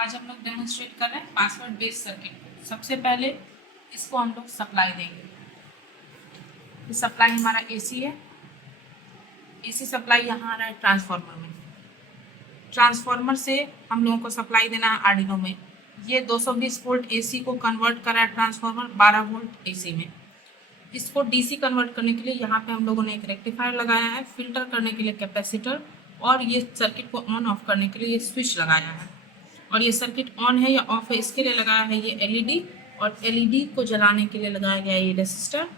आज हम लोग डेमोन्स्ट्रेट कर रहे हैं पासवर्ड बेस्ड सर्किट। सबसे पहले इसको हम लोग सप्लाई देंगे। सप्लाई हमारा एसी है। एसी सप्लाई यहाँ आ रहा है ट्रांसफार्मर में। ट्रांसफार्मर से हम लोगों को सप्लाई देना है आर्डिनो में। ये 220 वोल्ट एसी को कन्वर्ट कर रहा है ट्रांसफार्मर 12 वोल्ट एसी में। इसको डीसी कन्वर्ट करने के लिए यहाँ पे हम लोगों ने एक रेक्टिफायर लगाया है, फिल्टर करने के लिए कैपेसिटर, और ये सर्किट को ऑन ऑफ करने के लिए ये स्विच लगाया है। और ये सर्किट ऑन है या ऑफ है इसके लिए लगाया है ये एलईडी, और एलईडी को जलाने के लिए लगाया गया है ये रेसिस्टर,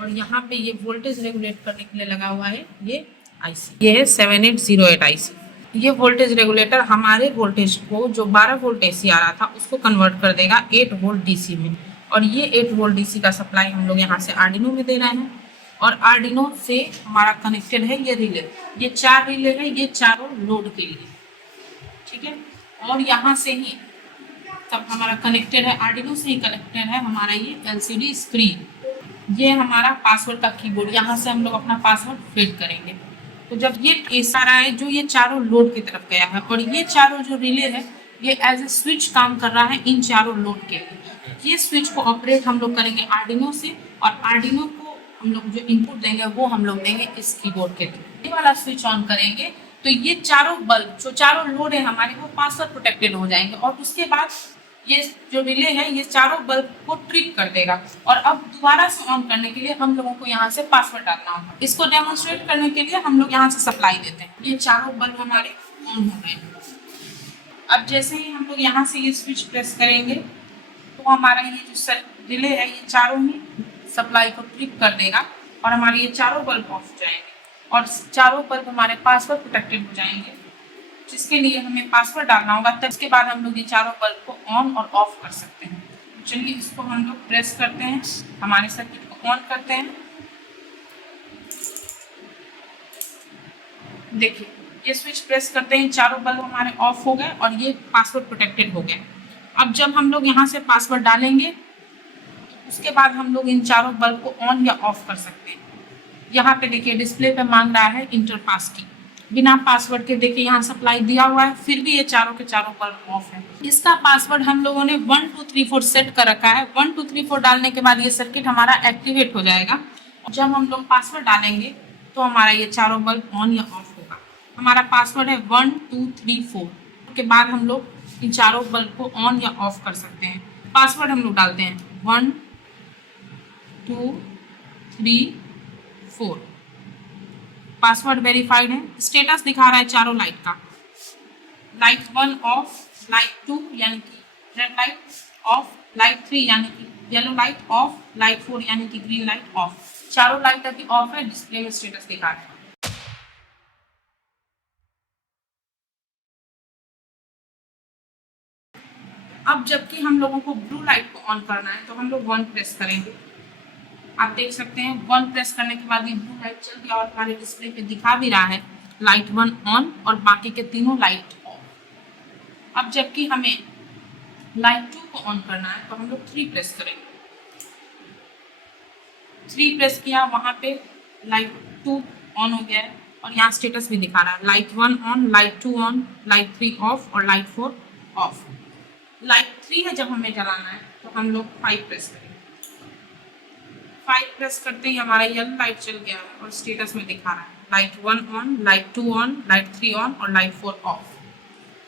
और यहाँ पे ये वोल्टेज रेगुलेट करने के लिए लगा हुआ है ये आईसी। ये है 7808 आईसी। ये वोल्टेज रेगुलेटर हमारे वोल्टेज को जो 12 वोल्ट एसी आ रहा था उसको कन्वर्ट कर देगा 8 वोल्ट डीसी में। और ये 8 वोल्ट डीसी का सप्लाई हम लोग यहाँ से आर्डिनो में दे रहे हैं। और आर्डिनो से हमारा कनेक्टेड है ये रिले। ये 4 रिले है, ये चारों लोड के लिए, ठीक है। और यहाँ से ही तब हमारा कनेक्टेड है, आर्डिनो से ही कनेक्टेड है हमारा ये एलसीडी स्क्रीन। ये हमारा पासवर्ड का कीबोर्ड, यहाँ से हम लोग अपना पासवर्ड फिट करेंगे। तो जब ये सारा है जो ये चारों लोड की तरफ गया है, और ये चारों जो रिले है ये एज ए स्विच काम कर रहा है इन चारों लोड के लिए। ये स्विच को ऑपरेट हम लोग करेंगे आर्डिनो से, और आर्डिनो को हम लोग जो इनपुट देंगे वो हम लोग देंगे इस कीबोर्ड के लिए। ये वाला स्विच ऑन करेंगे तो ये चारों बल्ब जो चारों लोड है हमारे वो पासवर्ड प्रोटेक्टेड हो जाएंगे। और उसके बाद ये जो रिले है ये चारों बल्ब को ट्रिप कर देगा। और अब दोबारा से ऑन करने के लिए हम लोगों को यहाँ से पासवर्ड डालना होगा। इसको डेमोन्स्ट्रेट करने के लिए हम लोग यहाँ से सप्लाई देते हैं। ये चारों बल्ब हमारे ऑन हो गए। अब जैसे ही हम लोग यहाँ से ये स्विच प्रेस करेंगे तो हमारा ये जो रिले है ये चारों ही सप्लाई को ट्रिप कर देगा, और हमारे ये चारों बल्ब ऑफ हो जाएंगे, और चारों बल्ब हमारे पासवर्ड प्रोटेक्टेड हो जाएंगे, जिसके लिए हमें पासवर्ड डालना होगा। तब इसके बाद हम लोग ये चारों बल्ब को ऑन और ऑफ कर सकते हैं। चलिए इसको हम लोग प्रेस करते हैं, हमारे सर्किट को ऑन करते हैं। देखिए ये स्विच प्रेस करते हैं, चारों बल्ब हमारे ऑफ हो गए और ये पासवर्ड प्रोटेक्टेड हो गए। अब जब हम लोग यहाँ से पासवर्ड डालेंगे उसके बाद हम लोग इन चारों बल्ब को ऑन या ऑफ कर सकते हैं। यहाँ पे देखिए डिस्प्ले पे मांग रहा है इंटर पास की। बिना पासवर्ड के देखिए यहाँ सप्लाई दिया हुआ है, फिर भी ये चारों के चारों बल्ब ऑफ है। इसका पासवर्ड हम लोगों ने 1 2 3 4 सेट कर रखा है। 1 2 3 4 डालने के बाद ये सर्किट हमारा एक्टिवेट हो जाएगा। जब हम लोग पासवर्ड डालेंगे तो हमारा ये चारों बल्ब ऑन या ऑफ होगा। हमारा पासवर्ड है 1 2 3 4 के बाद हम लोग इन चारों बल्ब को ऑन या ऑफ कर सकते हैं। पासवर्ड हम लोग डालते हैं 1 2 3 4। पासवर्ड वेरीफाइड है। स्टेटस दिखा रहा है चारों लाइट का। लाइट 1 ऑफ, लाइट 2 यानी कि रेड लाइट ऑफ, लाइट 3 यानी कि येलो लाइट ऑफ, लाइट 4 यानी कि ग्रीन लाइट ऑफ। चारों लाइट अभी ऑफ है, डिस्प्ले में स्टेटस दिखा रहा है। अब जबकि हम लोगों को ब्लू लाइट को ऑन करना है तो हम लोग 1 प्रेस करेंगे। आप देख सकते हैं 1 प्रेस करने के बाद ये ब्लू लाइट चल गया और हमारे डिस्प्ले पे दिखा भी रहा है लाइट 1 ऑन और बाकी के तीनों लाइट ऑफ। अब जबकि हमें लाइट 2 को ऑन करना है तो हम लोग 3 प्रेस करेंगे। 3 प्रेस किया, वहाँ पे लाइट 2 ऑन हो गया है और यहाँ स्टेटस भी दिखा रहा है light 1 on, light 2 on, light 3 of और लाइट 4 ऑफ। लाइट 3 है जब हमें जलाना है तो हम लोग 5 प्रेस करेंगे। 5 प्रेस करते ही हमारा येलो लाइट चल गया है और स्टेटस में दिखा रहा है light 1 on, light 2 on, light 3 on और लाइट 4 ऑफ।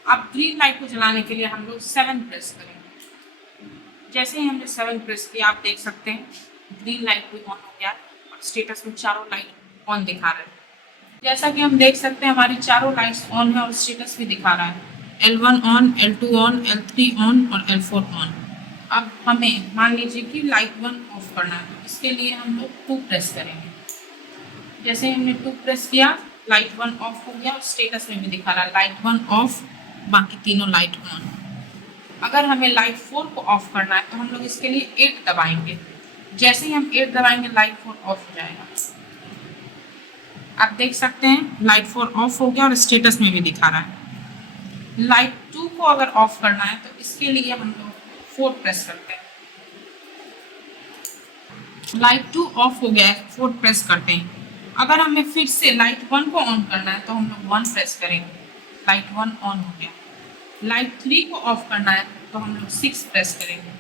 अब ग्रीन लाइट को जलाने के लिए हम लोग 7 प्रेस करेंगे। जैसे ही हमने 7 प्रेस किया आप देख सकते हैं ग्रीन लाइट भी ऑन हो गया और स्टेटस में चारों लाइट ऑन दिखा रहे हैं। जैसा कि हम देख सकते हैं हमारी चारों लाइट्स ऑन है और स्टेटस भी दिखा रहा है L1 on, L2 on, L3 on और L4 ऑन। अब हमें मान लीजिए कि लाइट 1 ऑफ करना है तो इसके लिए हम लोग 2 प्रेस करेंगे। जैसे हमने 2 प्रेस किया लाइट 1 ऑफ हो गया और स्टेटस में भी दिखा रहा है लाइट 1 ऑफ, बाकी तीनों लाइट ऑन। अगर हमें लाइट 4 को ऑफ करना है तो हम लोग इसके लिए 8 दबाएंगे। जैसे ही हम 8 दबाएंगे लाइट 4 ऑफ हो जाएगा। आप देख सकते हैं लाइट 4 ऑफ हो गया और स्टेटस में भी दिखा रहा है। लाइट 2 को अगर ऑफ करना है तो इसके लिए हम लोग 4 प्रेस करते हैं। लाइट 2 ऑफ हो गया है, 4 प्रेस करते हैं। अगर हमें फिर से लाइट 1 को ऑन करना है तो हम लोग 1 प्रेस करेंगे। लाइट 1 ऑन हो गया। लाइट 3 को ऑफ करना है तो हम लोग 6 प्रेस करेंगे,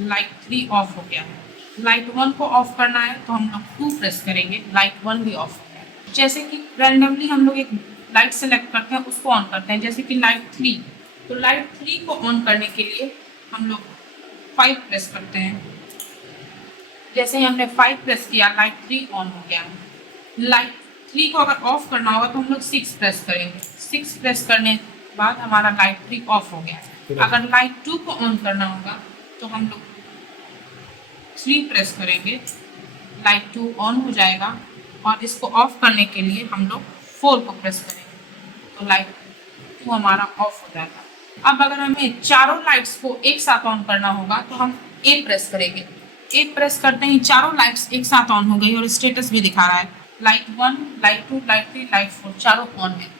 लाइट 3 ऑफ हो गया है। लाइट 1 को ऑफ करना है तो हम लोग 2 प्रेस करेंगे, लाइट 1 भी ऑफ हो गया है। जैसे कि रैंडमली हम लोग एक लाइट सेलेक्ट करते हैं, उसको ऑन करते हैं, जैसे कि लाइट 3। तो लाइट 3 को ऑन करने के लिए हम लोग 5 प्रेस करते हैं। जैसे ही हमने 5 प्रेस किया, लाइट 3 ऑन हो गया है। लाइट 3 को अगर ऑफ करना होगा तो हम लोग 6 प्रेस करेंगे। 6 प्रेस करने के बाद हमारा लाइट 3 ऑफ हो गया है। अगर लाइट 2 को ऑन करना होगा तो हम लोग 3 प्रेस करेंगे, लाइट 2 ऑन हो जाएगा। और इसको ऑफ करने के लिए हम लोग 4 को प्रेस करेंगे तो लाइट 2 हमारा ऑफ हो जाएगा। अब अगर हमें चारों लाइट्स को एक साथ ऑन करना होगा तो हम ए प्रेस करेंगे। ए प्रेस करते ही चारों लाइट्स एक साथ ऑन हो गई और स्टेटस भी दिखा रहा है, लाइट 1, लाइट 2, लाइट 3, लाइट 4 चारों ऑन है।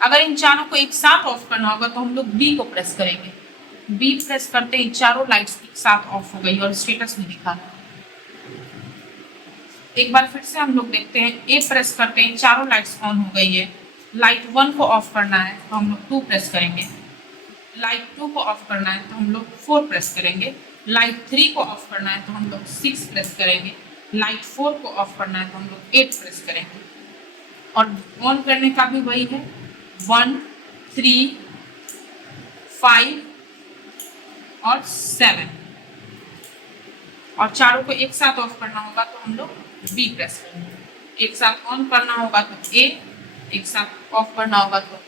अगर इन चारों को एक साथ ऑफ करना होगा तो हम लोग बी को प्रेस करेंगे। बी प्रेस करते ही चारों लाइट्स एक साथ ऑफ हो गई और स्टेटस भी दिखा रहा है। एक बार फिर से हम लोग देखते हैं, ए प्रेस करते ही चारों लाइट्स ऑन हो गई है। लाइट 1 को ऑफ करना है तो हम लोग 2 प्रेस करेंगे। लाइट 2 को ऑफ करना है तो हम लोग 4 प्रेस करेंगे। लाइट 3 को ऑफ करना है तो हम लोग 6 प्रेस करेंगे। लाइट 4 को ऑफ करना है तो हम लोग 8 प्रेस करेंगे। और ऑन करने का भी वही है, 1, 3, 5 और 7। और चारों को एक साथ ऑफ करना होगा तो हम लोग बी प्रेस करेंगे। एक साथ ऑन करना होगा तो ए, एक साथ ऑफ करना होगा तो